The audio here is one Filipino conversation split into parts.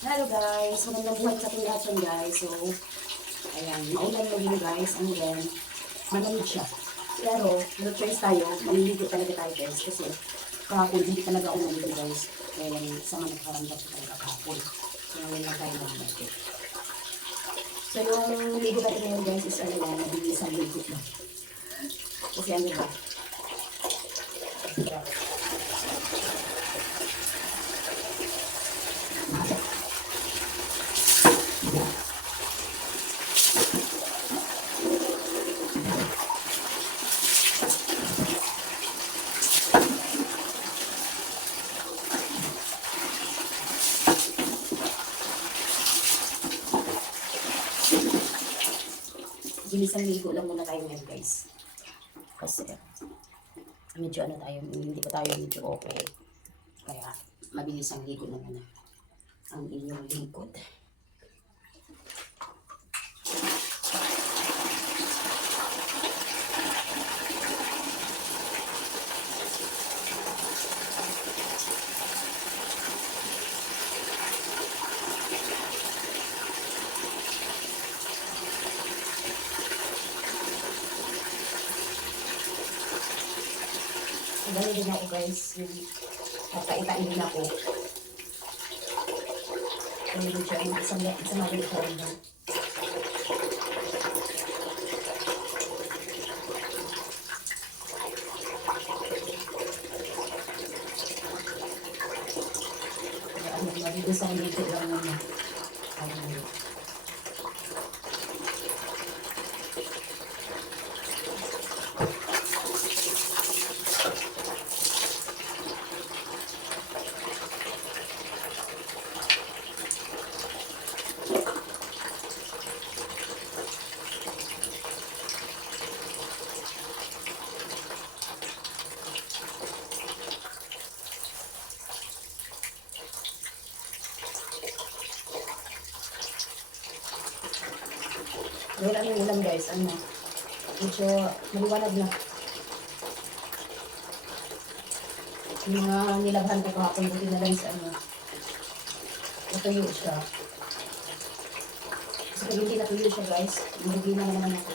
Hello guys, magandang buhay sa ating lahat yan guys. So, ayan, maulan na yun guys. And then, malamig siya. Pero, no choice tayo, maliligo talaga tayo guys. Kasi, kahapon, hindi talaga ako naligo guys. Kaya lang, sama nagkaramdam ko talaga kahapon. So, ngayon lang tayo naligo. So, yung ligo natin ngayon guys is ano lang, mabilisan ligo lang. Kasi ano ba? Bilisang ligo lang muna tayo ngayon guys. Kasi medyo ano tayo, hindi pa tayo medyo okay. Kaya mabilis ang ligo na muna ang inyong lingkod. Ganun din ako guys, yung nakaitain din ako. Yung medyo ang isang mabalik ko rin doon. Kaya ano, mabibig sa ligo lang muna. Ngayon ang ulam guys, ano, medyo maliwanag na. Yung mga nilabhan ko kahapon, buti na lang sa ano, natuyo siya. Kasi pag hindi natuyo siya guys, hindi na naman ako.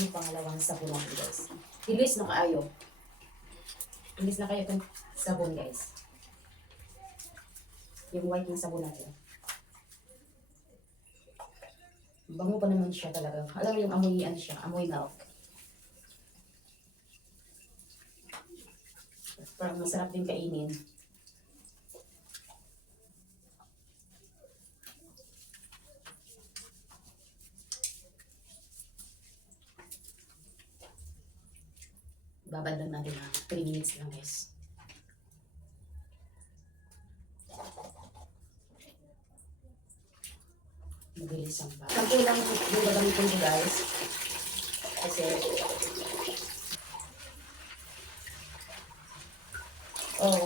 Yung pangalawang sabon natin guys. Ilis na kaayo. Ilis na kayo itong sabon guys. Yung white ng sabon natin. Bango pa naman siya talaga. Alam mo yung amoy ano siya, amoy milk. Parang masarap din kainin. Babad lang natin na 3 minutes lang guys. Mabilis ang pa. Sampo lang yung gagamitin ko guys. Kasi oh,